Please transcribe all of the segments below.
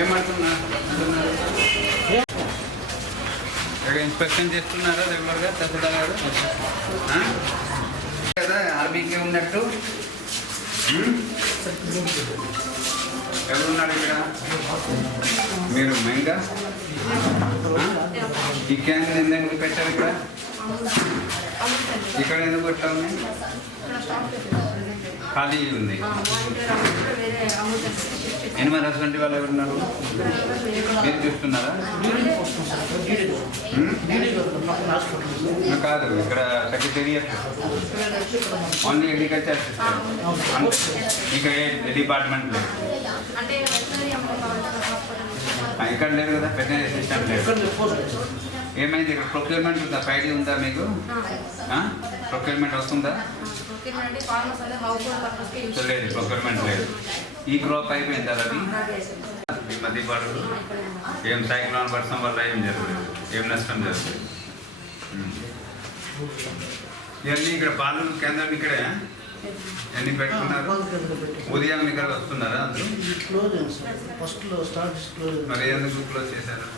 ఏమంటున్నారు? ఇన్స్పెక్షన్ చేస్తున్నారా రెగ్యులర్గా తహసీల్దార్ గారు? కదా ఆర్మీకి ఉన్నట్టు ఎవరున్నారు ఇక్కడ? మీరు మెంగా ఈ క్యాన్ ఎందుకు పెట్టారు ఇక్కడ? ఇక్కడ ఎందుకు పెట్టాము? ఖాళీ ఉంది. ఎనిమిది హస్బెండ్ వాళ్ళు ఎవరున్నారు? మీరు చూస్తున్నారా? కాదు, ఇక్కడ సెక్రటేరియట్ ఓన్లీ అగ్రికల్చర్ ఇంకా ఏ డిపార్ట్మెంట్ లేదు. ఇక్కడ లేదు కదా, వెటనరీ అసిస్టెంట్ లేదు. ఏమైంది ఇక్కడ? ప్రొక్యూర్మెంట్ ఉందా? ఫైల్ ఉందా మీకు? ప్రొక్యూర్మెంట్ వస్తుందా? లేదు, ప్రొక్యూర్మెంట్ లేదు. ఈ క్రాప్ అయిపోయిందా? అది ఈ మధ్య పడదు. ఏం సైక్లోన్ వర్షం వల్ల ఏం జరగలేదు, ఏం నష్టం జరగలేదు. ఇవన్నీ ఇక్కడ పాలు కేంద్రం ఇక్కడే ఎన్ని పెట్టుకున్నారు? ఉదయం ఇక్కడ వస్తున్నారా అందరూ? మరి ఎందుకు క్లోజ్ చేశారు?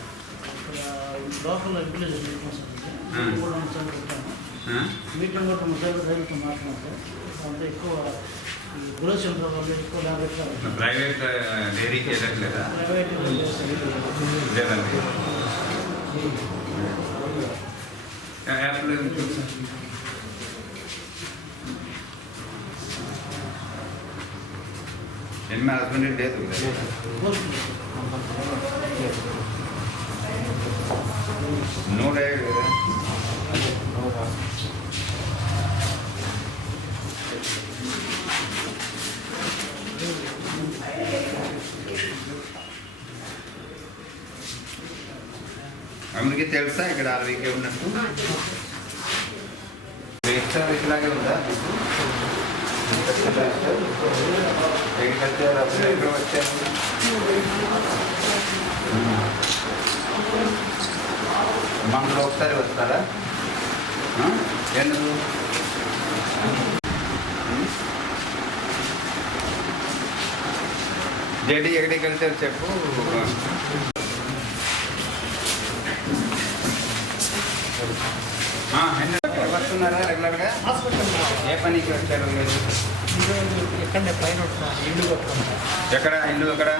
మీటింగ్ కూడా ముసాయితో మాట్లాడుతారు. అంతా ఎక్కువ గ్రోసరీ ఎక్కువ ప్రైవేట్ డైరీకి వెళ్ళట్లేదా? ప్రైవేట్ ఎనిమిది హస్బెండ్ లేదు. నో డైరీ కదా? అందరికీ తెలుసా ఇక్కడ ఆర్వీకే ఉన్నట్టు? రిజిస్టర్ ఇట్లాగే ఉందా? అగ్రికల్చర్ అప్పుడు ఎక్కడ వచ్చారు? మందులో ఒకసారి వస్తారా? ఎందుకు? జేడీ అగ్రికల్చర్ చెప్పు. వస్తున్నారా రెగ్యులర్గా? ఏ పనికి వచ్చారు? ఎక్కడ పైన ఇల్లు ఎక్కడ ఇల్లు? ఎక్కడ?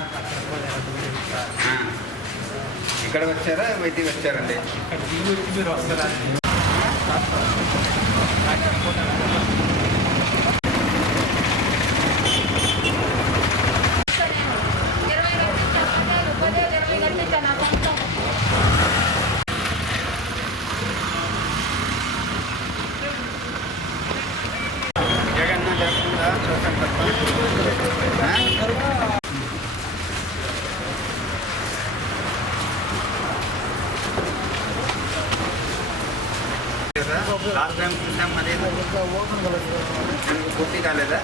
ఇక్కడ వచ్చారా? బయటికి వచ్చారండి? మీరు వస్తారా? లాస్ట్ టైం చూసాం, మరి పూర్తి కాలేదా?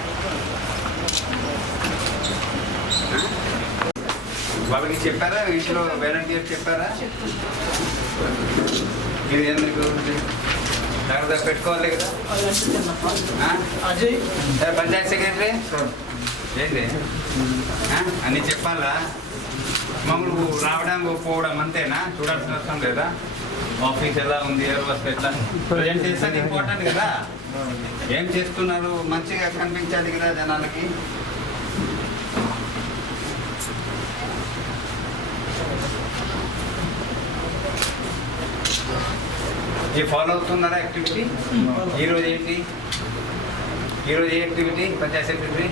వాళ్ళకి చెప్పారా? ఇంట్లో వాలంటీర్ చెప్పారా? ఇది ఎందుకు జాగ్రత్త పెట్టుకోవాలి కదా? పంచాయత్ సెక్రటరీ ఏంటి అన్నీ చెప్పాలా? మమ్మల్ని రావడం పోవడం అంతేనా? చూడాల్సిన అవసరం లేదా? ఆఫీస్ ఎలా ఉంది, వ్యవస్థ ఎట్లా? ప్రజెంటేషన్ ఇంపార్టెంట్ కదా. ఏం చేస్తున్నారు మంచిగా కనిపించాలి కదా జనాలకి. ये फॉलो అవుతున్నారా యాక్టివిటీ? ఈరోజు ఏంటి? ఈరోజు ఏ యాక్టివిటీ? పంచాయత్ సెక్రటరీ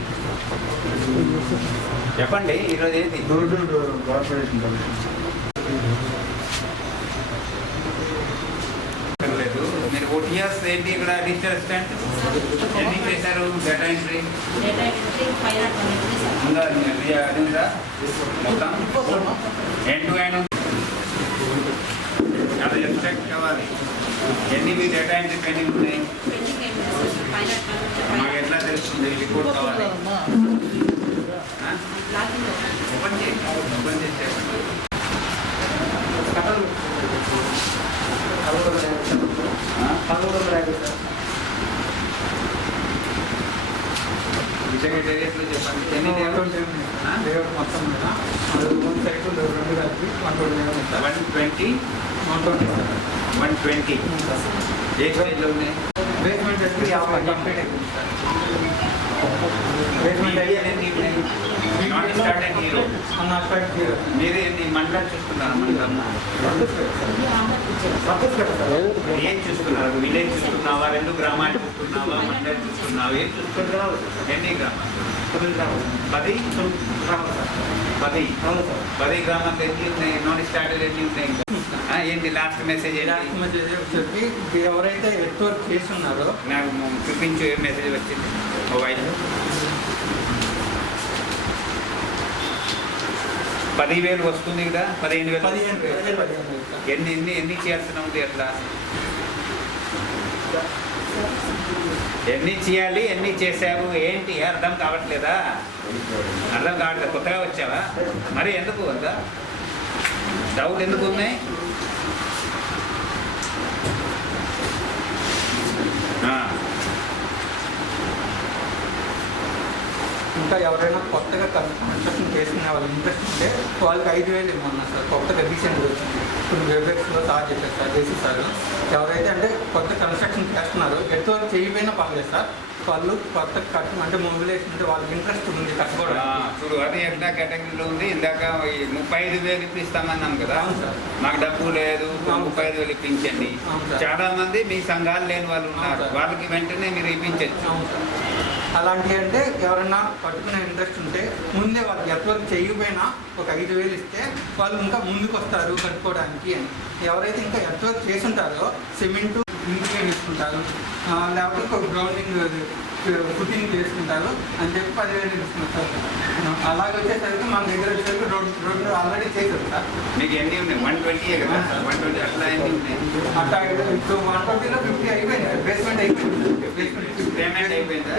చెప్పండి, ఈరోజు ఏంటి? లేదు, మీరు ఓటీఎస్ ఏంటి ఇక్కడ డిజిటల్ అసిస్టెంట్ ఎన్ని చేశారు? డేటా ఎంట్రీ ఉందా? అది ఉందా మొత్తం ఎండ్ టు ఎండ్? అది ఎక్స్ట్రాక్ట్ కావాలి. ఎన్ని మీ డేటా ఎంట్రీ పెండింగ్ ఉన్నాయి? మాకు ఎట్లా తెలుస్తుంది? రిపోర్ట్ కావాలి. ఓపెన్ చేసి చెప్పండి. సెక్రటేరియట్లో చెప్పండి. ఎన్ని మొత్తం అది వన్ సైడ్ రెండు కలిపి 120 సార్ 120 120 సార్ 120 ఏ స్టేజ్లో ఉన్నాయి? బేస్మెంట్ వచ్చి 50 కంప్లీట్ అయిపోయింది సార్. బేస్మెంట్ అయితే నాట్ స్టార్టెడ్ హీరో. జీరో. మీరు ఎన్ని మండలాలు చూస్తున్నారు? మండలం ఏం చూస్తున్నారు? విలేజ్ చూస్తున్నావా, 2 గ్రామాలు చూస్తున్నావా, మండలం చూస్తున్నావా, ఏం చూస్తున్నారు? ఎన్ని గ్రామాలు? 10 గ్రామాలు ఎన్ని ఉన్నాయి? నాన్ స్టార్టెడ్ ఎన్ని ఉన్నాయి? ఏంటి లాస్ట్ మెసేజ్? లాస్ట్ మెసేజ్ వచ్చి ఎవరైతే ఎర్త్ వర్క్ చేస్తున్నారో నాకు చూపించు, ఏ మెసేజ్ వచ్చింది మొబైల్లో? 10,000 వస్తుంది కదా, 15,000. ఎన్ని చేయాల్సిన ఉంది అట్లా? ఎన్ని చేయాలి, ఎన్ని చేసావు, ఏంటి అర్థం కావట్లేదా? అర్థం కావట్లేదు. కొత్తగా వచ్చావా? మరి ఎందుకు వద్దా? డౌట్ ఎందుకు ఉన్నాయి? ఇంకా ఎవరైనా కొత్తగా కన్స్ట్రక్షన్ చేసుకునే వాళ్ళు ఇంట్రెస్ట్ ఉంటే వాళ్ళకి 5,000 ఇవ్వమన్నా సార్. కొత్తగా రీసెంట్గా వచ్చింది. ఇప్పుడు వెబ్సైట్స్లో సార్ చెప్పారు సార్, చేసి సార్ ఎవరైతే అంటే కొత్త కన్స్ట్రక్షన్ చేస్తున్నారో ఎర్త్ వర్క్ చేయకపోయినా పర్లేదు సార్. వాళ్ళు కొత్త కట్టు అంటే మొబిలైజేషన్ అంటే వాళ్ళకి ఇంట్రెస్ట్ ఉంది కట్టుకోవడం. చూడు, అది ఎట్లా కేటగిరీలో ఉంది. ఇందాక 35,000 ఇప్పిస్తామన్నాం కదా. అవును సార్. మాకు డబ్బు లేదు, 35,000 ఇప్పించండి. చాలా మంది మీ సంఘాలు లేని వాళ్ళు ఉన్నారు, వాళ్ళకి వెంటనే మీరు ఇప్పించచ్చు. అవును సార్. అలాంటివి అంటే ఎవరైనా పట్టుకునే ఇంట్రెస్ట్ ఉంటే ముందే వాళ్ళకి ఎర్త్ వర్క్ చేయకపోయినా ఒక 5,000 ఇస్తే వాళ్ళు ఇంకా ముందుకు వస్తారు కట్టుకోవడానికి అని. ఎవరైతే ఇంకా ఎర్త్ వర్క్ చేసి ఉంటారో సిమెంటు ఇంటికే తీసుకుంటారు, లేకపోతే ఒక గ్రౌండింగ్ ఫుటింగ్ చేసుకుంటారు అని చెప్పి 10,000 తీసుకుంటారు. అలాగే వచ్చేసరికి మన దగ్గర వచ్చేసరికి రోడ్డు ఆల్రెడీ చేశారు సార్. మీకు ఎన్ని ఉన్నాయి? 120 కదా. 120 అట్లా ఎన్ని ఉన్నాయి? అట్లా ఇప్పుడు 120లో 50 అయిపోయింది. బేస్మెంట్ అయిపోయింది. పేమెంట్ అయిపోయిందా?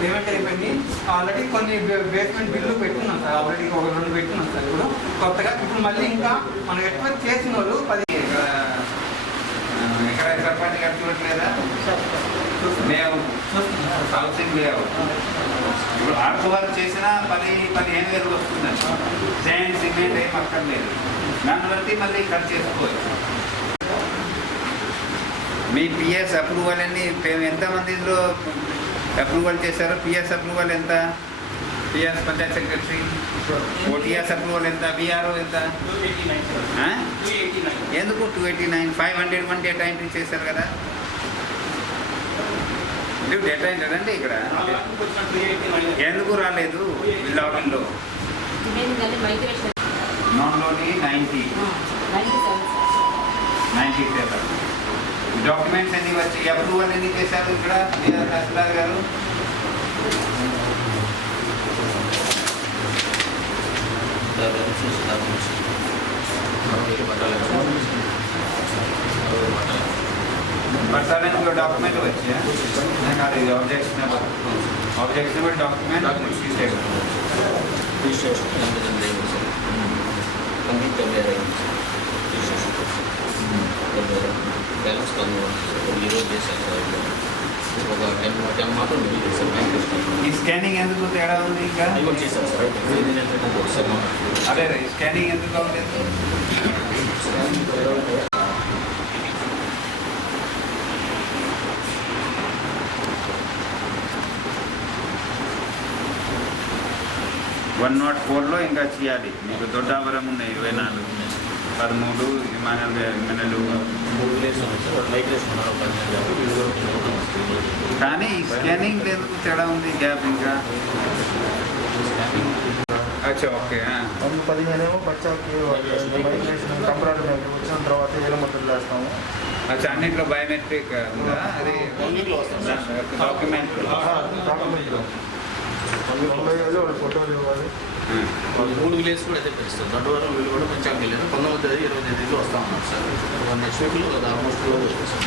పేమెంట్ అయిపోయింది. ఆల్రెడీ కొన్ని బేస్మెంట్ బిల్లు పెట్టుకున్నాం సార్. ఆల్రెడీ ఒక 2 పెట్టుకున్నాం సార్. ఇప్పుడు కొత్తగా ఇప్పుడు మళ్ళీ ఇంకా మనం ఎక్స్పెక్ట్ చేసిన వాళ్ళు 10 ఎక్కడ సర్పంచ్ గారు చూడట్లేదా? మేము హౌసింగ్ లేఅవుట్ ఇప్పుడు ఆర్ట్ వర్క్ చేసినా 15,000 వస్తుందండి. శాండ్ సిమెంట్ ఏం అక్కర్లేదు. దాన్ని బట్టి మళ్ళీ ఖర్చు చేసుకోవచ్చు. మీ పిఎస్ అప్రూవల్ అన్ని ఎంతమందిలో అప్రూవల్ చేశారు? పిఎస్ అప్రూవల్ ఎంత? PS Panchayat secretary. OTS approval ఎంత? బీఆర్ఓ ఎంత? ఎందుకు 289? 500 వన్ డేటా ఎంట్రీ చేశారు కదా. డేటా ఎంట్రీ కదండి ఇక్కడ. ఎందుకు రాలేదు? లాగిన్లో నాన్లోని 97 డాక్యుమెంట్స్ ఎన్ని వచ్చి అప్రూవల్ ఎన్ని చేశారు ఇక్కడ తహసీల్దార్ గారు? పట్టాలెంట్లో డాక్యుమెంట్ వచ్చా? కాదు, ఇది ఆబ్జెక్షనబుల్ డాక్యుమెంట్. ఈ స్కానింగ్ ఎందుకు తేడా ఉంది? ఇంకా అదే స్కానింగ్ ఎందుకు అవ్వలేదు? వన్ 104లో ఇంకా చేయాలి. మీకు దొడ్డావరం ఉన్నాయి 24, 13 విమానాలు. కానీ ఈ స్కానింగ్ ఎందుకు తేడా ఉంది? గ్యాప్ ఇంకా. అచ్చా, ఓకే. 15 బచ్చాకి మైగ్రేషన్ టెంపరీ వచ్చిన తర్వాత ఏలమతులు వేస్తాము. అచ్చా, అన్నింటిలో బయోమెట్రిక్ ఉందా? అది డాక్యుమెంట్ ఫోటోలు ఇవ్వాలి. 3 విలేజ్ కూడా అయితే పెంచుతారు. దొడ్డవరం వీళ్ళు కూడా మంచిగా వెళ్ళారు. 19వ తేదీ 20వ తేదీలో వస్తూ ఉన్నారు సార్. నెక్స్ట్ వీక్లో ఆల్మోస్ట్ క్లోజ్ వచ్చేసాం.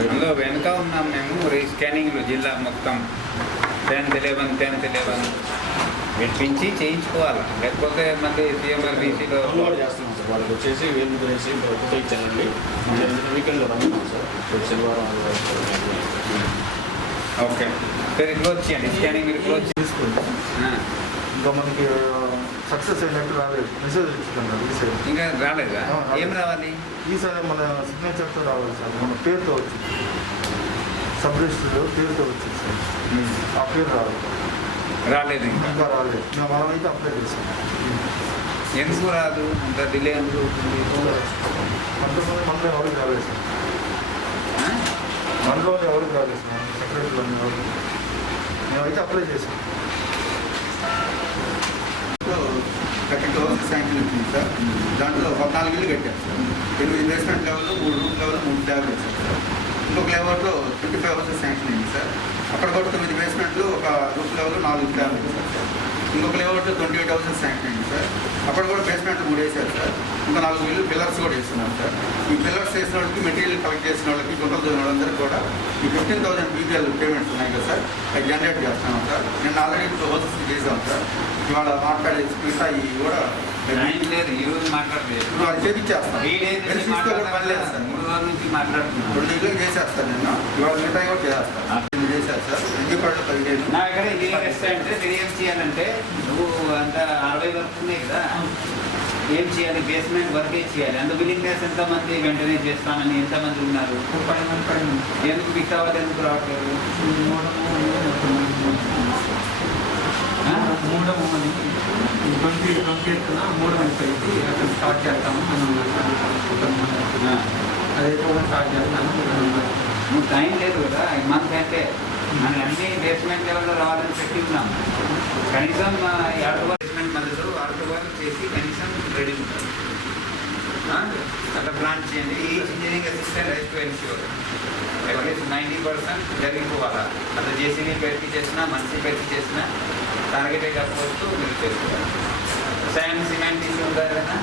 అందులో వెనుక ఉన్నాం మేము రీస్కానింగ్లు జిల్లా మొత్తం 10th 11 పెట్టించి చేయించుకోవాలి. లేకపోతే మళ్ళీ CMRBCలో కూడా చేస్తున్నాం సార్. వాళ్ళకి వచ్చేసి వేలు వేసి ఫోటో ఇచ్చానండి. వీకెండ్లో రమ్మున్నాం సార్. శనివారం ఓకే. సరే, క్లోజ్ చేయండి. స్కానింగ్ మీరు క్లోజ్ తీసుకుంటాం. ఇంకా మనకి సక్సెస్ అయినట్టు రాలేదు, మెసేజ్ ఇచ్చుకున్నాం ఈసారి. ఇంకా రాలేదా? ఏం రావాలి? ఈసారి మన సిగ్నేచర్తో రావాలి సార్, మన పేరుతో వచ్చింది, సబ్ రిజిస్టర్ పేరుతో వచ్చింది సార్. ఆ పేరు రాలేదు ఇంకా రాలేదు. మనమైతే అప్లై చేసాం. ఎందుకు రాదు? అంత డిలే ఎందుకు అవుతుంది? కొంతమంది మనలో ఎవరికి రాలేదు సార్, మనలో ఎవరికి రాలేదు సార్, సెక్రటరీలో ఎవరు. మేమైతే అప్లై చేసాం. 32,000 శాంక్షన్ వచ్చింది సార్. దాంట్లో 14 ఇల్లు కట్టారు sir. 8 basement level, 3 room level, 3 స్లాబ్లు వేసారు సార్. ఇంకొక లెవెల్లో 25,000 శాంక్షన్ అయింది సార్. అక్కడ కూడా 9 బేస్మెంట్లు, ఒక రూమ్ లెవెల్, 4 స్లాబ్లు వేసారు సార్. ఇంకొక లెవెల్లో 28,000 శాంక్షన్ అయింది సార్. అక్కడ కూడా బేస్మెంట్లు 3 వేసారు సార్. ఇంకా 4 ఇల్లు పిల్లర్స్ కూడా వేస్తున్నారు సార్. ఈ పిల్లర్స్ వేసిన వాళ్ళకి, మెటీరియల్ కలెక్ట్ చేసిన వాళ్ళకి, గుంటలు చదివిన వాళ్ళందరికీ కూడా ఈ 15,000 బీపీఎల్ పేమెంట్స్ ఉన్నాయి కదా సార్, అవి జనరేట్ చేస్తున్నాం సార్. నేను ఆల్రెడీ హోల్స్ చేసాం సార్. ఇవాళ మాట్లాడేసి మిగతా ఇవి కూడా లేదు, ఈ రోజు మాట్లాడలేదు. వాళ్ళు చేపించేస్తాను. పని లేదు సార్. 3 రోజుల నుంచి మాట్లాడుతున్నాను. 2 ఇల్లు చేసేస్తాను నేను. ఇవాళ మిగతా కూడా చేస్తాను. ఇది చేశారు సార్. ఎన్నిపళ్ళు 15. నా దగ్గర ఇది అంటే మీరు ఏం చేయాలంటే, నువ్వు అంత 60 వరకు ఉన్నాయి కదా, ఏం చేయాలి? బేస్మెంట్ వర్క్ చేయాలి. అంత విల్లింగ్నెస్ ఎంతమంది వెంటనే చేస్తామని ఎంతమంది ఉన్నారు? 10 మంది పైన. ఎందుకు మిగతా వాళ్ళు ఎందుకు రావట్లేదు? మూడో అని 28న మూడో అయిపోయింది, అక్కడ స్టార్ట్ చేస్తాము అని ఉన్నారు. అదైతే కూడా స్టార్ట్ చేస్తాను. నువ్వు టైం లేదు కదా, మంత్ అంటే మనం అన్ని బేస్మెంట్ లెవెల్లో రావాలని పెట్టి ఉన్నాం. కనీసం బేస్మెంట్ మధ్యలో ఆర్డర్ చేసి కనీసం రెడీ ఉంటారు. అట్లా ప్లాన్ చేయండి. ఈ engineering assistant right to ensure at least 90% జరిగిపోవాలా. అట్లా జేసీబీ పెట్టి చేసినా, మనిషి పెట్టి చేసినా టార్గెట్ కాకపోవచ్చు మీరు చేసుకోవాలి. శాండ్ సిమెంట్ ఇష్యూ ఉంటారు కదా,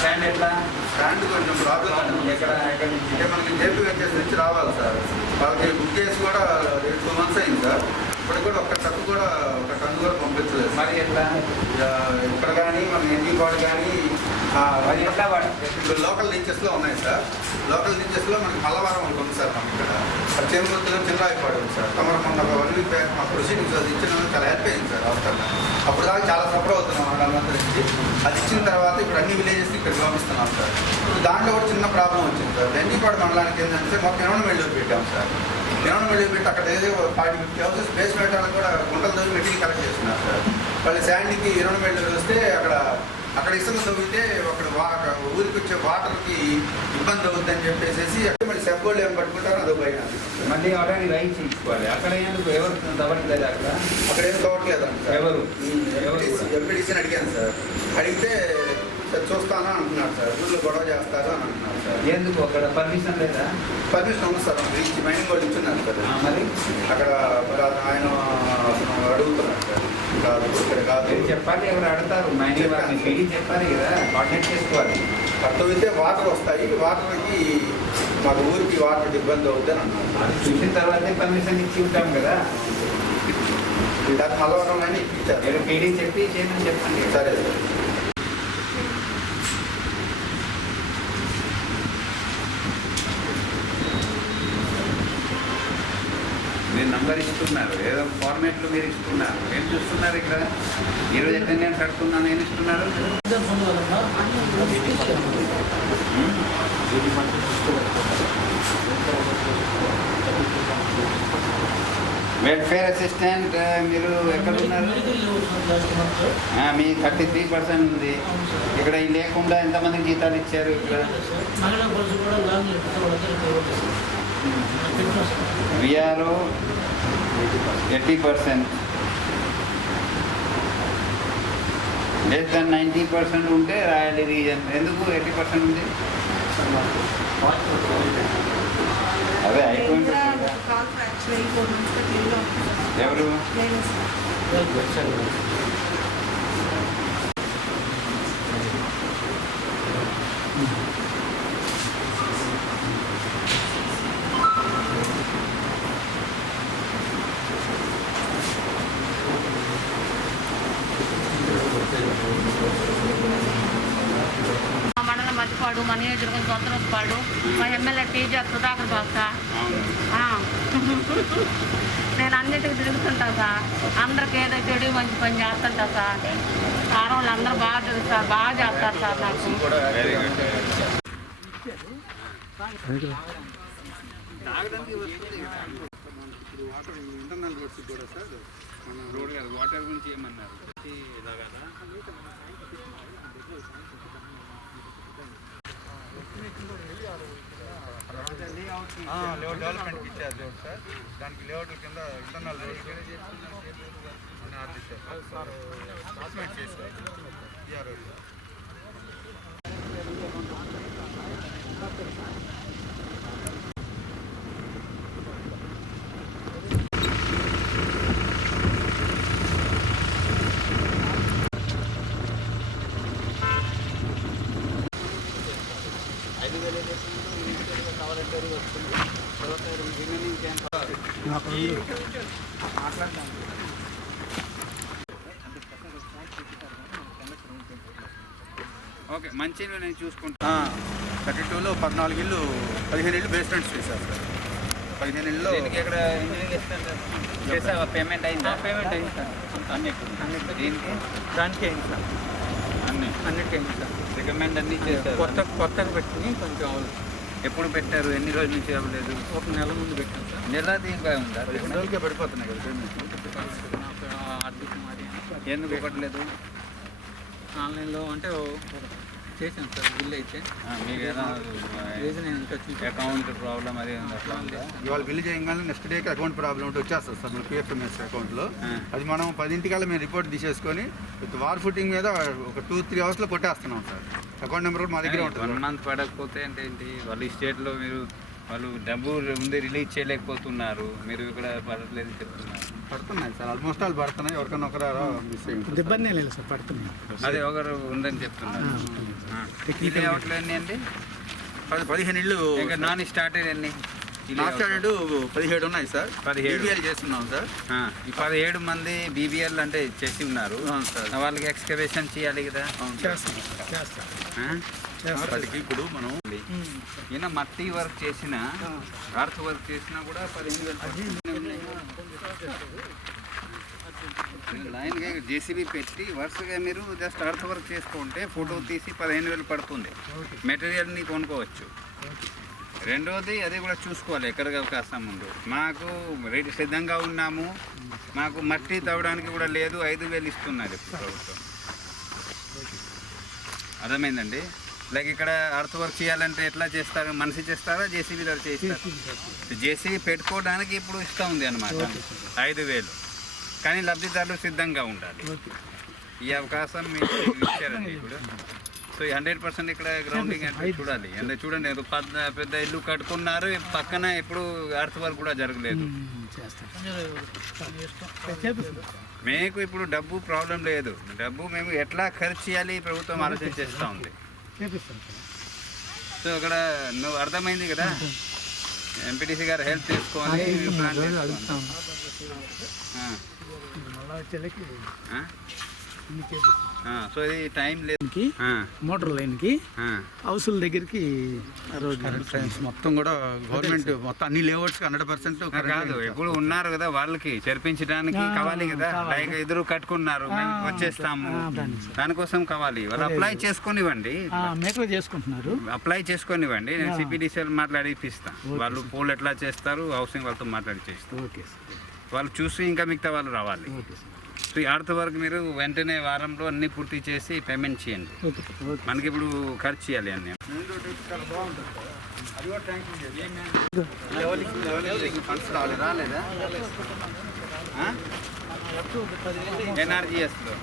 శాండ్ ఎట్లా? స్టాండ్ కొంచెం ప్రాబ్లం ఎక్కడ నుంచి అంటే మనకి జేపీ వెంకటేశ్వర నుంచి రావాలి సార్. వాళ్ళకి బుక్ చేసి కూడా 2 months అయింది సార్. ఇప్పుడు కూడా ఒక ట్రక్ కూడా, ఒక టన్ను కూడా పంపించలేదు. మరి ఎట్లా? ఇక్కడ కానీ మన ఎన్టీ పాడు కానీ మరి ఎట్లా వాడు? ఇప్పుడు లోకల్ లీచెస్లో ఉన్నాయి సార్. లోకల్ లీచెస్లో మనకి మల్లవరం ఒకటి ఉంది సార్. మనకి ఇక్కడ చేమూర్తిలో చిన్నరాయిపాడు ఉంది సార్. తమరు మొన్న 1 week బ్యాక్ మా ప్రొసీడింగ్స్ అది ఇచ్చిన చాలా హ్యాపీ అయింది సార్. అవసరం అప్పుడు దాకా చాలా సఫర్ అవుతున్నాం అన్నమాట నుంచి. అది ఇచ్చిన తర్వాత ఇప్పుడు అన్ని విలేజెస్ ఇక్కడ పంపిస్తున్నాం సార్. దాంట్లో కూడా చిన్న ప్రాబ్లం వచ్చింది సార్. ఎన్టీపాడు మండలానికి ఏంటంటే మొత్తం ఎనవనమెల్లి పెట్టాం సార్. ఎనవనమెల్లి పెట్టి అక్కడ ఏదో 40-50 houses బేస్ పెట్టాలని కూడా గుంటలు తవ్వి మెటీరియల్ కలెక్ట్ చేస్తున్నారు సార్. వాళ్ళు శాండ్కి ఎనవనమెల్లి వస్తే అక్కడ ఇసుక తవ్వితే అక్కడ ఊరికి వచ్చే వాటర్కి ఇబ్బంది అవుతుందని చెప్పేసి మళ్ళీ సెబ్బోళ్ళు ఏం పట్టుకుంటారో అదో భయం. మళ్ళీ ఆల్రెడీ రైట్ చేయించుకోవాలి. అక్కడ ఎందుకు ఎవరు తవ్వట్లేదు? అక్కడ ఏం తవ్వట్లేదు అంట సార్. ఎవరు ఎంపీడీసీని అడిగాను సార్. అడిగితే సార్ చూస్తాను అంటున్నారు సార్. ఊళ్ళో గొడవ చేస్తారు అని అంటున్నారు సార్. ఎందుకు అక్కడ పర్మిషన్ లేదా? పర్మిషన్ ఉంది సార్. ఇచ్చి మైనింగ్ వాళ్ళు ఇచ్చున్నారు సార్. మరి అక్కడ ఆయన అడుగుతున్నారు సార్. కాదు ఇక్కడ కాదు మీరు చెప్పాలి, ఎవరు అడతారు? మైనింగ్ వాళ్ళని పీడీ చెప్పాలి కదా, కోఆర్డినేట్ చేసుకోవాలి. అర్థమైతే వాటర్ వస్తాయి, వాటర్కి మాకు ఊరికి వాటర్ ఇబ్బంది అవుతుంది అని అన్నారు. అది చూసిన తర్వాతే పర్మిషన్ ఇచ్చి ఉంటాం కదా. దాన్ని మలవరం అని ఇప్పించారు. మీరు పీడీ చెప్పి చేయమని చెప్పండి. సరే సార్. మీరు నంబర్ ఇస్తున్నారు, ఏదో ఫార్మేట్లు మీరు ఇస్తున్నారు. ఏం చూస్తున్నారు ఇక్కడ? ఈరోజు ఎక్కడ నేను కడుతున్నాను, ఏం ఇస్తున్నారు? వెల్ఫేర్ అసిస్టెంట్ మీరు ఎక్కడ ఉన్నారు? మీ 33% ఉంది. ఇక్కడ ఇది లేకుండా ఎంతమందికి జీతాలు ఇచ్చారు? ఇక్కడ విఆర్ఓ 80%, లెస్ దాన్ 90% ఉంటే రాయాలి రీజన్. ఎందుకు 80% ఉంది? అదే అయిపోయింది. ఎవరు? మండలం మధ్యపాడు, మన నియోజకవర్గం సొంతపాడు, మా ఎమ్మెల్యే టీజర్ సుధాకర్ బాబు సార్. నేను అన్నిటికీ తిరుగుతుంటా సార్. అందరికి ఏదో చెడు మంచి పని చేస్తుంటా సార్. సార్ వాళ్ళు అందరూ బాగా తెలుసు సార్, బాగా చేస్తారు సార్ నాకు. Very good. Water internal roads కూడా సార్ మన రోడ్ కాదు, వాటర్ గురించి ఏమన్నారు? ఇలాగా లేఅవుట్ డెవలప్మెంట్కి ఇచ్చారు లేఅవుట్ సార్. దానికి లేఅవుట్ కింద ఇంటర్నల్ రోడ్ డాక్యుమెంట్ చేశారు. ఓకే, మంచిగా నేను చూసుకుంటా. 32లో 14 ఇళ్ళు 15 ఇళ్ళు బేస్మెంట్స్ చేశారు సార్. 15 ఇళ్ళలో దీనికి ఇక్కడ ఇంజనీరింగ్ ఇస్తారు చేసావా? పేమెంట్ అయిందా? పేమెంట్ అయింది సార్. అన్నిటికి దీనికి దానికి అయింది సార్. అన్నిటికీ అయింది సార్. రికమెండ్ అన్నీ చేశారు. కొత్తగా పెట్టుకుని కొంచెం అవ్వలేదు. ఎప్పుడు పెట్టారు? ఎన్ని రోజుల నుంచి అవ్వలేదు? ఒక నెల ముందు పెట్టాం సార్. నెల దీనిపై ఉందా? 15 రోజులకే పడిపోతున్నాయి కదా పేమెంట్. ఆర్థిక మాది ఎందుకు ఇవ్వట్లేదు? ఆన్లైన్లో అంటే చేశాను సార్. బిల్ అయితే మీకు ఏదో రీజన్ ఇంకా చూసి అకౌంట్ ప్రాబ్లం అది ఉంది అట్లా ఉందా? ఇవాళ బిల్లు చేయగానే నెక్స్ట్ డేకి అకౌంట్ ప్రాబ్లం ఉంటే వచ్చేస్తుంది సార్ మన పిఎఫ్ఎంఎస్ అకౌంట్లో. అది మనం 10 మేము రిపోర్ట్ తీసేసుకొని విత్ వార్ ఫుటింగ్ మీద ఒక 2-3 అవర్స్లో కొట్టేస్తున్నాం సార్. అకౌంట్ నెంబర్ కూడా మా దగ్గర 1 ఉంటుంది. మంత్ పడకపోతే అంటే ఏంటి? వాళ్ళు ఈ స్టేట్లో మీరు వాళ్ళు డబ్బు ఉంది రిలీజ్ చేయలేకపోతున్నారు, మీరు ఇక్కడ పడట్లేదు చెప్తున్నారు. పడుతున్నాయి సార్, ఆల్మోస్ట్ వాళ్ళు పడుతున్నాయి. ఎవరికైనా ఒకరు మిస్ అయ్యింది. ఇబ్బంది లేదు సార్, పడుతున్నాయి. అదే ఒకరు ఉందని చెప్తున్నారు. ఈ లేఅవుట్లు ఎన్ని అండి? 15 ఇళ్ళు ఇంకా నాన్ స్టార్టెడ్ ఎన్ని? లాస్ట్ 17 ఉన్నాయి సార్. 17 BBL చేస్తున్నాం సార్. ఈ 17 మంది బీబీఎల్ అంటే చేసి ఉన్నారు. అవును సార్. వాళ్ళకి ఎక్స్కవేషన్ చేయాలి కదా. అవును సార్. అప్పటికి ఇప్పుడు మనం ఈయన మట్టి వర్క్ చేసిన అర్త్ వర్క్ చేసినా కూడా 15,000 లైన్గా జేసీబీ పెట్టి వరుసగా మీరు జస్ట్ అర్త్ వర్క్ చేసుకుంటే ఫోటో తీసి 15,000 పడుతుంది. మెటీరియల్ని కొనుక్కోవచ్చు. రెండోది అది కూడా చూసుకోవాలి ఎక్కడికి అవకాశం ఉందో. మాకు రెడీ సిద్ధంగా ఉన్నాము, మాకు మట్టి తవ్వడానికి కూడా లేదు, 5,000 ఇస్తున్నారు ప్రభుత్వం. అర్థమైందండి? లైక్ ఇక్కడ అర్త్ వర్క్ చేయాలంటే ఎట్లా చేస్తారు? మనిషి చేస్తారా, జేసీబీ ద్వారా చేస్తారు? జేసీబీ పెట్టుకోవడానికి ఇప్పుడు ఇస్తూ ఉంది అనమాట 5,000. కానీ లబ్ధిదారులు సిద్ధంగా ఉండాలి. ఈ అవకాశం మీకు ఇచ్చారండి ఇప్పుడు. సో 100% ఇక్కడ గ్రౌండింగ్ అంటే చూడాలి. అంటే చూడండి, పెద్ద ఇల్లు కట్టుకున్నారు, పక్కన ఎప్పుడు అర్త్ వర్క్ కూడా జరగలేదు. మీకు ఇప్పుడు డబ్బు ప్రాబ్లం లేదు. డబ్బు మేము ఎట్లా ఖర్చు చేయాలి ప్రభుత్వం ఆలోచన చేస్తూ ఉంది. సో ఇక్కడ నువ్వు అర్థమైంది కదా, ఎంపీటీసీ గారు హెల్ప్ తీసుకొని ప్లాన్ చేసుకోండి. సో ఇది టైం లేదు. మోటార్ లైన్కి హౌసుల దగ్గరికి ఫ్రెండ్స్ మొత్తం కూడా గవర్నమెంట్ మొత్తం అన్ని లేఅవుట్స్ 100% కాదు, ఇప్పుడు ఉన్నారు కదా వాళ్ళకి చేర్పించడానికి కావాలి కదా. లైక్ ఎదురు కట్టుకున్నారు, మేము వచ్చేస్తాము, దానికోసం కావాలి. వాళ్ళు అప్లై చేసుకొనివ్వండి. మేకలు చేసుకుంటున్నారు, అప్లై చేసుకొనివ్వండి. నేను సిపిడిసిఎల్ మాట్లాడిపిస్తాను. వాళ్ళు పోల్ ఎట్లా చేస్తారు, హౌసింగ్ వాళ్ళతో మాట్లాడి చేస్తారు. వాళ్ళు చూసి ఇంకా మిగతా వాళ్ళు రావాలి. సో ఈ అర్త్ వర్క్ మీరు వెంటనే వారంలో అన్ని పూర్తి చేసి పేమెంట్ చేయండి. మనకి ఇప్పుడు ఖర్చు చేయాలి అన్నీ. రాలేదా ఎన్ఆర్జిఎస్లో?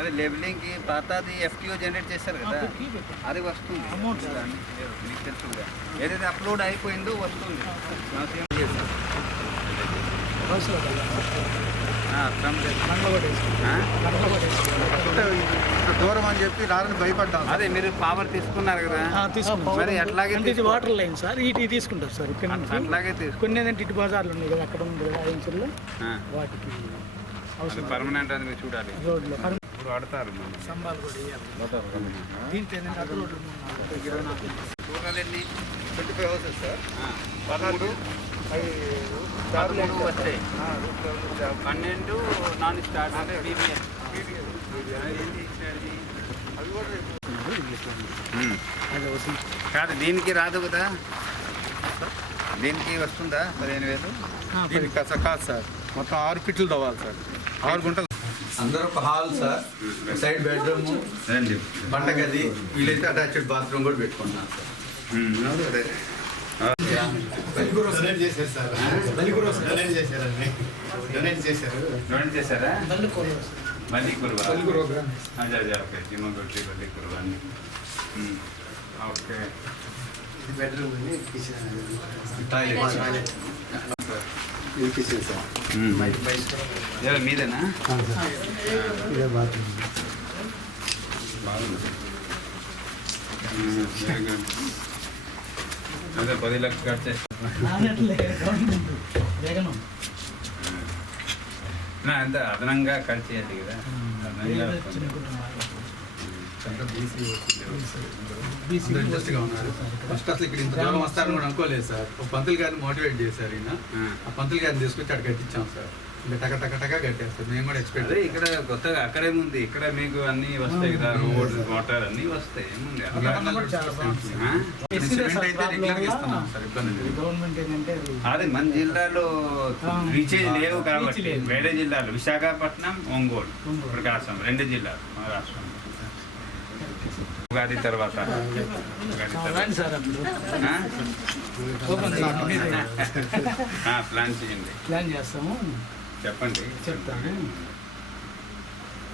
అదే లేబులింగ్కి పాతది ఎఫ్టీఓ జనరేట్ చేశారు కదా, అది వస్తుంది. మీకు తెలుసు కదా, ఏదైతే అప్లోడ్ అయిపోయిందో వస్తుంది. దూరం అని చెప్పి రారని భయపడ్డాం. అదే మీరు పవర్ తీసుకున్నారు కదా, మరి అట్లాగే వాటర్ లైన్ సార్, ఇటు తీసుకుంటారు సార్. ఇక్కడ అట్లాగే కొన్ని ఏంటంటే ఇటు బజార్లు ఉన్నాయి కదా, అక్కడ ఉంది కదా, వాటికి పర్మనెంట్ అని చూడాలి. రోడ్లో అప్పుడు వాడతారు మనం. సంబాలు కూడా వేయాలి. దీంట్లో ఏంటంటే అటు రోడ్డు 24 ఎన్ని 25 హౌసెస్ సార్. 13 13 వస్తాయి. 12 నాన్ స్టార్ట్ అంటే బీబీఎస్. కాదు దీనికి రాదు కదా, దీనికి వస్తుందా 15,000? దీనికి కాదు సార్, మొత్తం 6 ఫీట్లు తవ్వాలి సార్, 6 గుంటలు. అందరూ ఒక హాల్ సార్, సైడ్ బెడ్రూమ్, రండి. వంటగది, వీలైతే అటాచ్డ్ బాత్రూమ్ కూడా పెట్టుకున్నాను సార్. అదే డొనేట్ చేశారు సార్. డొనేట్ చేశారండి. డొనేట్ చేశారు. డొనేట్ చేశారా? మళ్ళీ కురువా బల్లికురువ. అదే అదే ఓకే. జిమ్మగొట్టి మళ్ళీ కురువా అని. ఓకే. ఇది బెడ్రూమ్ అండి, కిచెన్ టాయిలెట్. ఇది కిచెన్ సార్. ఎవరు మీదేనా? ఇదే బాత్రూమ్. బాగుంది. Very good. అదే 10 లక్షలు ఖర్చు అంత అదనంగా ఖర్చు చేయాలి కదా. ఇంట్రెస్ట్గా ఉన్నారు. ఫస్ట్ అసలు ఇక్కడ ఇంత దూరం వస్తారని కూడా అనుకోలేదు సార్. ఒక పంతులు గారిని మోటివేట్ చేశారు ఈయన. ఆ పంతులు గారిని తీసుకొచ్చి అక్కడ కట్టించాం సార్. ఇంకా టక కట్టేస్తారు. మేము కూడా ఎక్స్పెక్ట్. అదే ఇక్కడ కొత్తగా అక్కడేముంది, ఇక్కడ మీకు అన్నీ వస్తాయి కదా, రోడ్ వాటర్ అన్నీ వస్తాయి. ఏముంది సిమెంట్ అయితే రెగ్యులర్గా ఇస్తున్నాం సార్, ఇబ్బంది లేదు. గవర్నమెంట్ ఏంటంటే అదే మన జిల్లాలో రీచేజ్ లేవు కాబట్టి వేరే జిల్లాలు విశాఖపట్నం, ఒంగోలు, ప్రకాశం 2 జిల్లాలు మన రాష్ట్రంలో. ఉగాది తర్వాత సార్ ప్లాన్ చేయండి, ప్లాన్ చేస్తాము, చెప్పండి. చెప్తాను.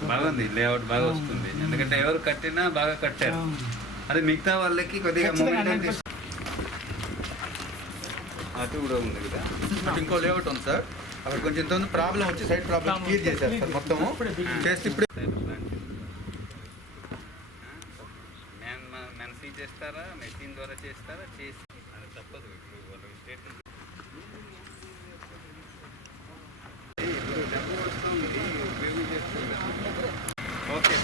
బాగుంది, లేఅవుట్ బాగా వస్తుంది. ఎందుకంటే ఎవరు కట్టినా బాగా కట్టారు. అదే మిగతా వాళ్ళకి కొద్దిగా మూమెంట్ అటు కూడా ఉంది కదా. ఇంకో లేఅవుట్ ఉంది సార్, అక్కడ కొంచెం ఇంత ప్రాబ్లం వచ్చి సైడ్ ప్రాబ్లం క్లియర్ చేశారు సార్. మొత్తము చేస్తే ఇప్పుడే మెన్సీ చేస్తారా, మెషిన్ ద్వారా చేస్తారా, చేసి అది తప్పదు. ఇప్పుడు వాళ్ళు స్టేట్ ఇప్పుడు డబ్బు వస్తుంది, ఉపయోగం చేస్తున్నారు. ఓకే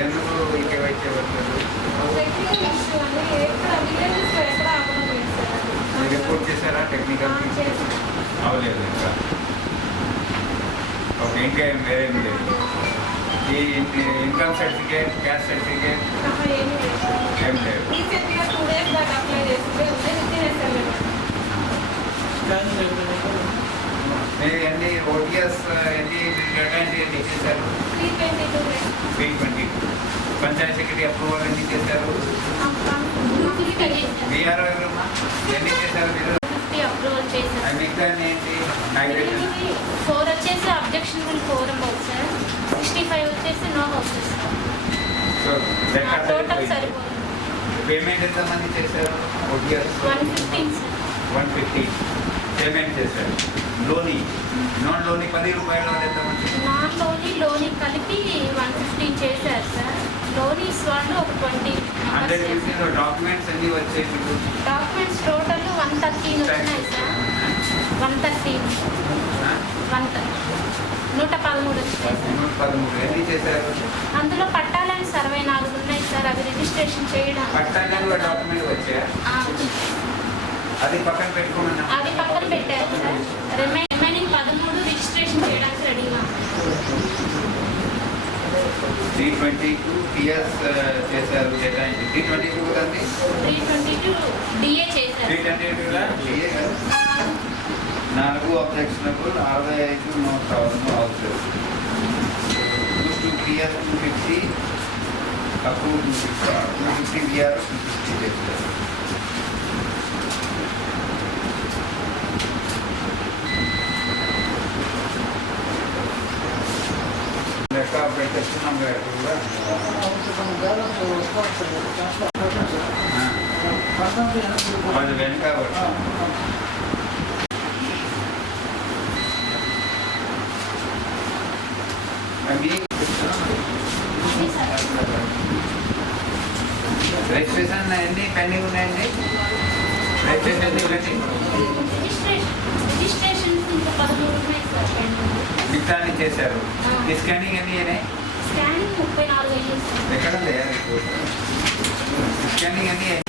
ఎందుకు ఇంకేవైతే వస్తారు? మీరు రిపోర్ట్ చేశారా టెక్నికల్? అవలేదు ఇంకా. ఓకే, ఇంకా ఏం వేరేం లేదు. ఈ ఇన్కమ్ సర్టిఫికేట్, క్యాస్ట్ సర్టిఫికేట్ ఏం లేదు. మీరు ఎన్ని ఓటీఎస్ ఎన్ని రిటర్న్ ఎన్ని చేశారు? 322. పంచాయత్ సెక్రటరీ అప్రూవల్ ఎన్ని చేశారు? బీఆర్ఓ ఎవరమ్మా ఎన్ని చేశారు మీరు? అప్రూవల్ చేశారు. మిగతా ఏంటి? 4 వచ్చేసి అబ్జెక్షన్ 4 అబౌట్ సార్, 65 వచ్చేసి నో హౌసెస్. టోటల్ సరిపోతుంది. పేమెంట్ ఎంతమంది చేశారు? OTS 115 sir. 150 పేమెంట్ చేశారు. లోనీ నాన్ లోనీ 10 రూపాయలు ఎంతమంది? నాన్ లోనీ లోనీ కలిపి 115 చేశారు సార్. లోనీస్ వాళ్ళు ఒక 20 డాక్యుమెంట్స్ అన్ని వచ్చాయి మీకు? డాక్యుమెంట్స్ టోటల్ 113 వచ్చినాయి సార్. 113 113 వచ్చినాయి సార్. 113 ఎన్ని చేశారు? అందులో పట్టాలని 64 ఉన్నాయి సార్. అవి రిజిస్ట్రేషన్ చేయడం. పట్టాలని డాక్యుమెంట్ వచ్చాయా? అది పక్కన పెట్టుకున్నా. అది పక్కన పెట్టారు సార్. రిమైనింగ్ 13 రిజిస్ట్రేషన్ చేయడానికి రెడీగా. 322 టీఎస్ చేశారు. 322 కదండి? 322 డిఏ చేశారు. 322 డిఏ కదా. 4 objectionable, 65 no houses. 2 TS 250 approve 250 BR 250 చేశారు. లెక్క పెట్టేస్తున్నాం కూడా. అది వెనక మీ రిజిస్ట్రేషన్ చేసేది ఇవన్నీ రిజిస్ట్రేషన్స్ ఇంకా 13 ఉన్నాయి సార్ పెండింగ్. మిగతాన్ని చేశారు. ఈ స్కానింగ్ అన్నీ అయినాయి. స్కానింగ్ 34 అయ్యింది సార్. ఎక్కడ స్కానింగ్ అన్నీ అయినాయి.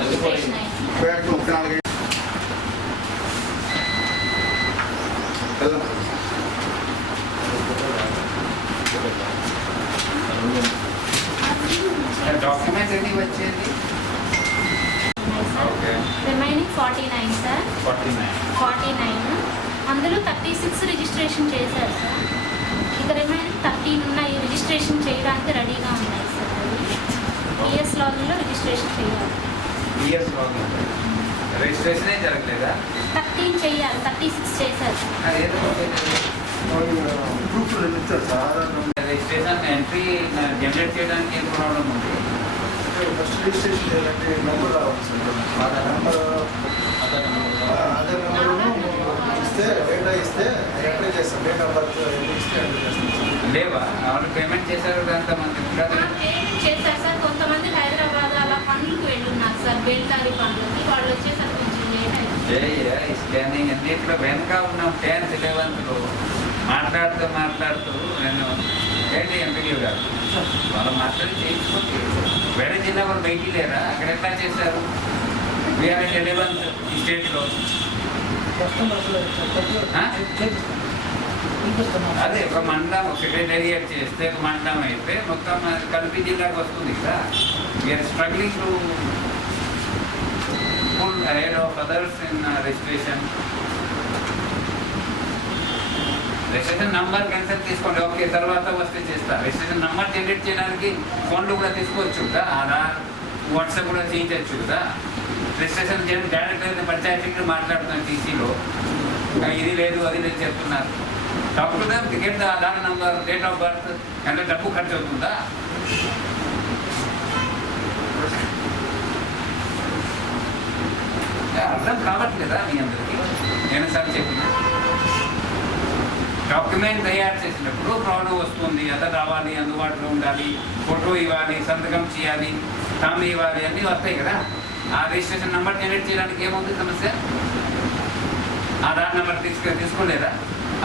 రిజిస్ట్రేషన్ అయింది. పేరుకు 34 వెళ్దాం. డాక్యుమెంట్స్ ఎన్ని వచ్చేది? ఉన్నాయి సార్. ఓకే. Remaining 49 sir. 49. అందులో 36 రిజిస్ట్రేషన్ చేశారు సార్. ఇక రిమైనింగ్ 13 ఉన్నాయి రిజిస్ట్రేషన్ చేయడానికి రెడీగా ఉన్నాయి సార్. పిఎస్ లాగిన్లో రిజిస్ట్రేషన్ చేయాలి. ఇయర్స్ రిజిస్ట్రేషనే జరగలేదా? 13 చేయాలి, 36 చేశారు సార్. ఏదో ప్రూఫ్ ఇచ్చారు sir. Aadhaar number registration entry generate చేయడానికి ఏం ప్రాబ్లం ఉంది? ఫస్ట్ రిజిస్ట్రేషన్ చేయాలంటే నెంబర్ రావాలి సార్. ఆధార్ నెంబర్ ఇస్తే డేటా ఇస్తే ఎంట్రీ చేస్తాం. డేట్ ఆఫ్ బర్త్ ఇస్తే ఎంట్రీ చేస్తాం. లేవా? వాళ్ళు పేమెంట్ చేశారు అంతమంది పేమెంట్ చేశారు సార్. కొంతమంది హైదరాబాద్ అలా పనులకు వెళ్ళున్నారు సార్, బెల్టారి పనులకి. వాళ్ళు వచ్చేసరికి కొంచెం లేట్ అయింది. స్కానింగ్ అన్నిట్లో వెనక ఉన్నాం. 10th 11th మాట్లాడుతూ నేను ఏంటి ఎంపీడీ గారు వాళ్ళు మాట్లాడి చేయించుకోండి. వేరే జిల్లా వాళ్ళు బయటికి లేరా? అక్కడ ఎట్లా చేశారు? వీఆర్ 11th ఈ స్టేట్లో. అదే ఒక మండలం సెక్రటేరియట్ చేస్తే ఒక మండలం అయితే మొత్తం కలిపి జిల్లాకు వస్తుంది కదా. We're struggling to pull ahead of others in registration. Registration number cancel తీసుకోండి. ఓకే, తర్వాత వస్తే చేస్తా. రిజిస్ట్రేషన్ నంబర్ జనరేట్ చేయడానికి ఫోన్లు కూడా తీసుకోవచ్చు కదా. ఆధార్ వాట్సాప్ కూడా చేయించవచ్చు కదా. రిజిస్ట్రేషన్ డైరెక్ట్ పంచాయతీకి మాట్లాడుతున్నాను టీసీలో. ఇది లేదు అది లేదు చెప్తున్నారు. డాక్టర్ దాం ticket Aadhaar number date of birth అంటే డబ్బు ఖర్చు అవుతుందా? అర్థం కావట్లేదా మీ అందరికీ? నేను సార్ చెప్పిన డాక్యుమెంట్ తయారు చేసినప్పుడు ప్రాబ్లం వస్తుంది. అదే రావాలి, అందుబాటులో ఉండాలి, ఫోటో ఇవ్వాలి, సంతకం చేయాలి, తాము ఇవ్వాలి, అన్నీ వస్తాయి కదా. ఆ రిజిస్ట్రేషన్ నెంబర్ జనరేట్ చేయడానికి ఏముంది సమస్య? ఆధార్ నెంబర్ తీసుకోలేదా?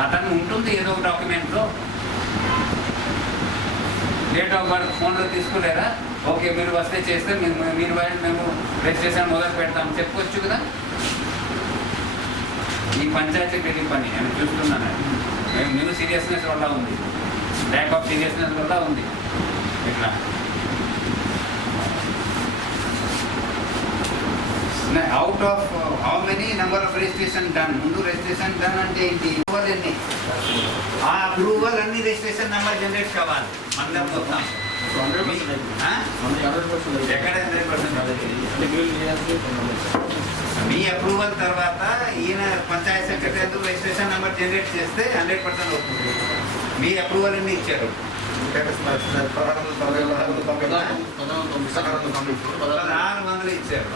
అతను ఉంటుంది ఏదో ఒక డాక్యుమెంట్లో. డేట్ ఆఫ్ బర్త్ ఫోన్లో తీసుకోలేరా? ఓకే, మీరు వస్తే చేస్తే మీరు మేము రిజిస్ట్రేషన్ మొదలు పెడతాం చెప్పుకోవచ్చు కదా. ఈ పంచాయతీ పెళ్లి పని నేను చూస్తున్నాను. మేము సీరియస్నెస్ వల్ల ఉంది, ల్యాక్ ఆఫ్ సీరియస్నెస్ వల్ల ఉంది ఇట్లా. Out of how many number of registration done? ముందు రిజిస్ట్రేషన్ డన్ అంటే ఏంటి? అప్రూవల్ ఎన్ని? ఆ అప్రూవల్ అన్ని రిజిస్ట్రేషన్ నెంబర్ జనరేట్ కావాలి మండలం మొత్తం. ఎక్కడ 100%? మీ అప్రూవల్ తర్వాత ఈయన Panchayat secretary registration number generate చేస్తే 100% అవుతుంది. మీ అప్రూవల్ ఎన్ని ఇచ్చారు? 1600 ఇచ్చారు.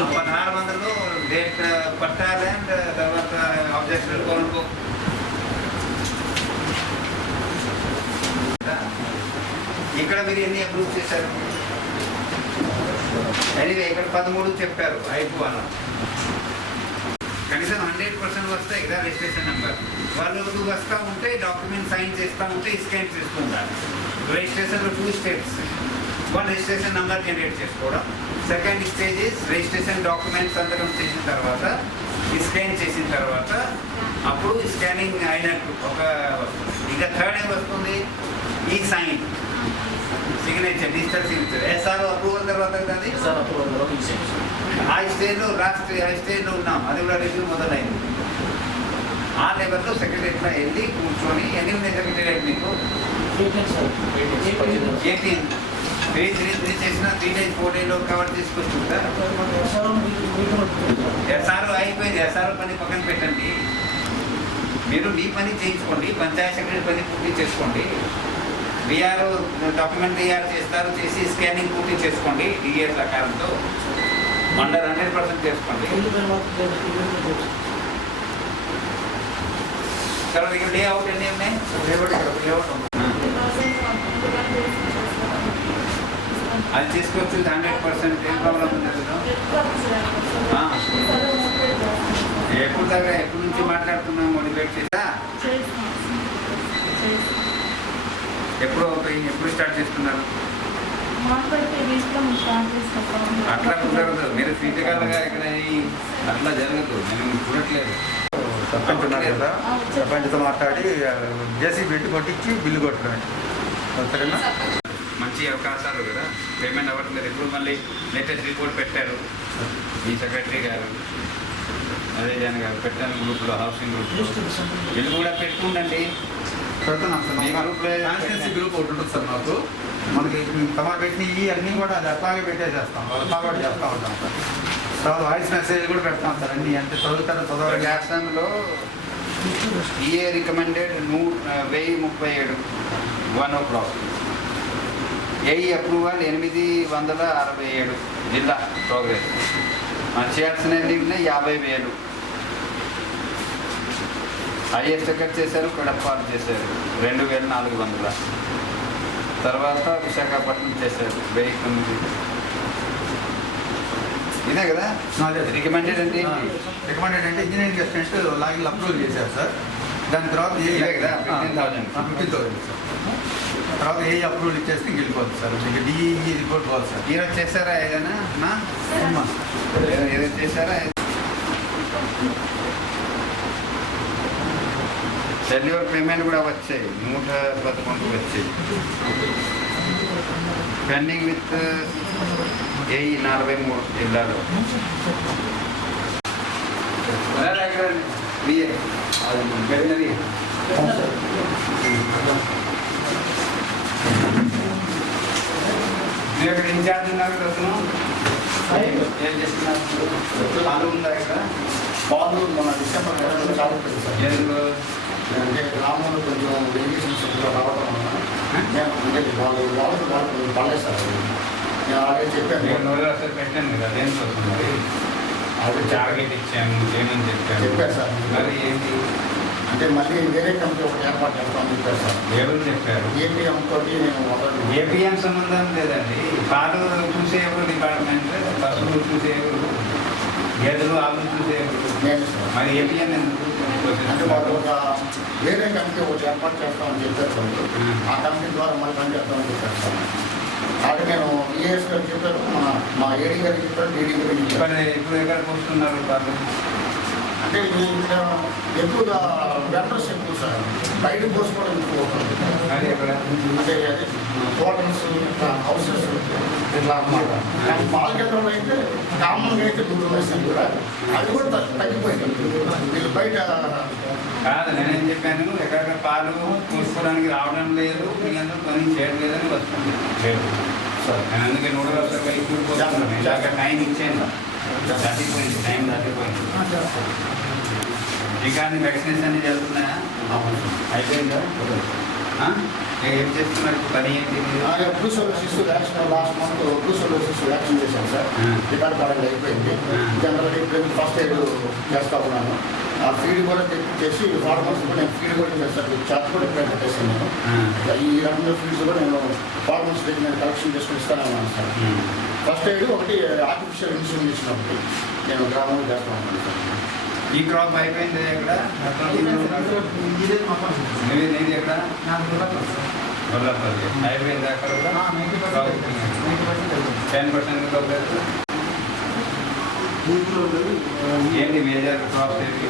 1600 డేట్ పట్టాలి అండ్ తర్వాత ఆబ్జెక్షన్ కోరుకో. ఇక్కడ మీరు ఎన్ని అప్రూవ్ చేశారు? ఎనీవే ఇక్కడ 13 చెప్పారు అయిపోవాలి. కనీసం 100% వస్తాయి కదా రిజిస్ట్రేషన్ నెంబర్. వాళ్ళు వస్తూ ఉంటే డాక్యుమెంట్ సైన్ చేస్తూ ఉంటే స్కాన్ చేసుకుంటారు. రిజిస్ట్రేషన్లో 2 స్టెప్స్. 1 రిజిస్ట్రేషన్ నెంబర్ జనరేట్ చేసుకోవడం. సెకండ్ స్టేజ్ రిజిస్ట్రేషన్ డాక్యుమెంట్ సంతకం చేసిన తర్వాత స్కాన్ చేసిన తర్వాత అప్పుడు స్కానింగ్ అయినట్టు ఒక వస్తుంది. ఇంకా థర్డ్ ఏం వస్తుంది? ఈ sign signature, digital signature. SR approval తర్వాత అది ఆ స్టేజ్లో స్టేజ్లో ఉన్నాం. అది కూడా రివ్యూ మొదలైంది. ఆ లెవెల్లో సెక్రటరీలో వెళ్ళి కూర్చొని ఎన్ని ఉన్నాయి సెక్రటరీ మీకు? 18. 3 చేసిన 3 days 4 days కవర్ తీసుకొచ్చుందా? ఎస్ఆర్ అయిపోయింది. ఎస్ఆర్ పని పక్కన పెట్టండి. మీరు మీ పని చేయించుకోండి, పంచాయత్ సెక్రటరీ పని పూర్తి చేసుకోండి. డిఆర్ డాక్యుమెంట్ తయారు చేస్తారు, చేసి స్కానింగ్ పూర్తి చేసుకోండి. డిఏ ప్రకారంతో మండల్ 100% చేసుకోండి. తర్వాత ఇక్కడ లేఅవుట్ ఎన్ని ఉన్నాయి? లేఅవుట్ ఉంది. అది తీసుకొచ్చింది 100%. ఏం ప్రాబ్లం ఉంది అందులో? ఎప్పుడు దగ్గర ఎప్పటి నుంచి మాట్లాడుతున్నాము మోటివేట్ చేసా? ఎప్పుడు స్టార్ట్ చేస్తున్నారు? అట్లా కుదరదు. మీరు ఫిజికల్గా ఇక్కడ అట్లా జరగదు. నేను చూడట్లేదు. సర్పంచ్ ఉన్నారు కదా, సర్పంచ్తో మాట్లాడి జేసీ పెట్టి కొట్టించి బిల్లు కొట్టడం. సరేనా? మంచి అవకాశాలు కదా, పేమెంట్ అవ్వట్లేదు. ఇప్పుడు మళ్ళీ లేటెస్ట్ రిపోర్ట్ పెట్టారు ఈ సెక్రటరీ గారు, అదే జగన్ గారు పెట్టాను గ్రూప్లో, హౌసింగ్ గ్రూప్లో. వీళ్ళు కూడా పెట్టుకుండండి. పెడుతున్నాం సార్. మీ గ్రూప్లో కాన్స్టిట్యున్సీ గ్రూప్ ఒకటి ఉంటుంది సార్ మాకు. మనకి తమ పెట్టిన ఈ అన్నీ కూడా అది అట్లాగే పెట్టేసేస్తాం, ఫార్వర్డ్ చేస్తూ ఉంటాం సార్. తర్వాత వాయిస్ మెసేజ్ కూడా పెడతాం సార్. అన్నీ అంటే చదువుతారో చదవాలి. రాష్ట్రంలో EA recommended 1037 1 o'clock. AE approval 867 జిల్లా ప్రోగ్రెస్. మనం చేయాల్సినవి 50,000. హైయెస్ట్ ఎక్కడ చేశారు? కడపాలు చేశారు 2,400. తర్వాత విశాఖపట్నం చేశారు 1,009. ఇదే కదా రికమెండెడ్ అంటే? రికమెండెడ్ అంటే ఇంజనీరింగ్ అసిస్టెంట్ లాగిన్ అప్రూవ్ చేశారు సార్. దాని తర్వాత ఇదే కదా 15,000. 15,000 సార్. తర్వాత ఏ అప్రూవల్ ఇచ్చేస్తే వెళ్ళిపోతుంది సార్. ఇంకా డిఈ రిపోర్ట్ పోవాలి సార్. ఈరోజు చేశారా ఏదైనా? ఏదైనా చేశారా? సెల్యువర్ పేమెంట్ కూడా వచ్చాయి 111 వచ్చాయి. పెండింగ్ విత్ ఏఈ 43 జిల్లాలో. మీరు ఇక్కడ ఇన్ఛార్జ్ ఉన్నారు కదా, ఏం చేస్తున్నారు? పాలు ఉందా ఇక్కడ? పాలు మన డిసెంబర్ నెలలో చాలా పెద్ద సార్. ఎందుకు? అంటే గ్రామంలో కొంచెం వెరిఫికేషన్స్ రావడం వలన అంటే వాళ్ళకి కొంచెం పడలేదు సార్. నేను ఆల్రెడీ చెప్పాను. నేను రోజులు అసలు పెట్టాను కదా, దేనికోసం మరి? అది టార్గెట్ ఇచ్చాము చేయమని చెప్పారు సార్. మరి ఏంటి అంటే మళ్ళీ వేరే కంపెనీ ఒకటి ఏర్పాటు చేస్తామని చెప్పారు సార్. ఎవరు చెప్పారు? ఏపీఎం తోటి నేను ఏపీఎం సంబంధం లేదండి. పాలు చూసే ఎవరు డిపార్ట్మెంట్, పశువులు చూసే ఎవరు, గేదెలు ఆవులు చూసే ఎవరు? నేను సార్. మరి ఏపీఎం ఎందుకు? అంటే వాళ్ళు ఒక వేరే కంపెనీ ఒకటి ఏర్పాటు చేస్తామని చెప్పారు సార్. ఆ కంపెనీ ద్వారా మళ్ళీ పని చేస్తామని చెప్పారు సార్. కాబట్టి నేను ఈఎస్ గారు చెప్పారు, మా ఏడీ గారికి చెప్పారు, డీడీ గారికి చెప్పారు. ఇప్పుడు ఎక్కడ పోస్తున్నారు పాలు? అంటే ఇక్కడ ఎక్కువగా వెండర్స్ ఎక్కువ సార్. బయట పోసుకోవడం ఎక్కువ అవుతుంది. అది ఎక్కడ? అంటే అదే హోటల్స్, హౌసెస్ ఇట్లా అన్నమాట. కానీ పాల కేంద్రంలో అయితే కామన్గా అయితే 2 ఉన్నాయి సార్. కూడా అది కూడా తగ్గిపోయింది. వీళ్ళు బయట కాదు, నేనేం చెప్పాను, ఎక్కడ పాలు పోసుకోవడానికి రావడం లేదు, మీరందరూ పని చేయట్లేదని వస్తుంది లేదు సార్. నేను అందుకే 100 ఇప్పుడు పోతున్నాను. ఇలాగ టైం ఇచ్చాను, దాటిపోయింది, టైం దాటిపోయింది. ఇంకా అన్ని వ్యాక్సినేషన్ అన్ని జరుగుతున్నాయా? అయిపోయిందా? ఏం చేస్తున్నారు పని ఏంటి? Brucellosis vaccine last month brucellosis vaccine చేశాను సార్. రికార్డ్ పరంగా అయిపోయింది. జనరల్ ఇప్పుడు ఫస్ట్ ఎయిడ్ చేస్తా ఉన్నాను. ఆ ఫీడ్ కూడా తెప్పించేసి ఫార్మర్స్ కూడా నేను ఫీడ్ కూడా చేస్తాను. చార్జ్ కూడా ఇప్పుడు పెట్టేసాను నేను. ఈ రకమైన ఫీడ్స్ కూడా నేను ఫార్మర్స్ దగ్గర నేను కలెక్షన్ చేసుకుని ఇస్తానే ఉన్నాను సార్. ఫస్ట్ ఎయిడ్ ఒకటి ఆర్టిఫిషియల్ ఇన్సెమినేషన్ ఒకటి నేను గ్రామంలో చేస్తా ఉన్నాను సార్. ఈ క్రాప్ అయిపోయింది ఎక్కడ? నీది ఎక్కడ? గొల్లపల్లి అయిపోయింది అక్కడ కూడా 10% ప్రోగ్రెస్. ఏంటి మేజర్ క్రాప్స్ ఏంటి?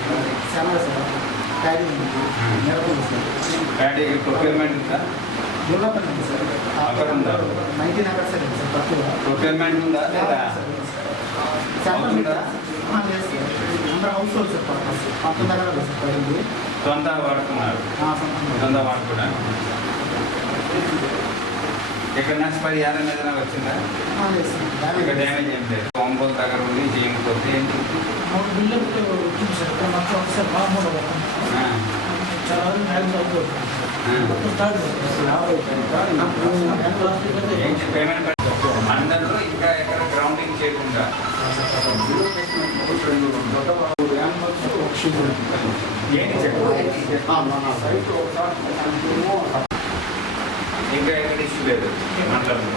ప్యాడీ ప్రొక్యూర్మెంట్ ఉందా? అక్కడ ఉందా? ప్రొక్యూర్మెంట్ ఉందా లేదా? సొంత వాడుతున్నారు, సొంత వాడుకోవడానికి. ఇక్కడ నష్టపరిహారం ఏదైనా వచ్చిందా? ఇక్కడ డ్యామేజ్ ఏం లేదు. ఒంగోలు దగ్గర ఉండి చేయకపోతే ఏంటి? పేమెంట్ అందరూ ఇంకా ఎక్కడ గ్రౌండింగ్ చేయకుండా ఇంకా ఎక్కడ ఇష్యూ లేదు మండలంలో.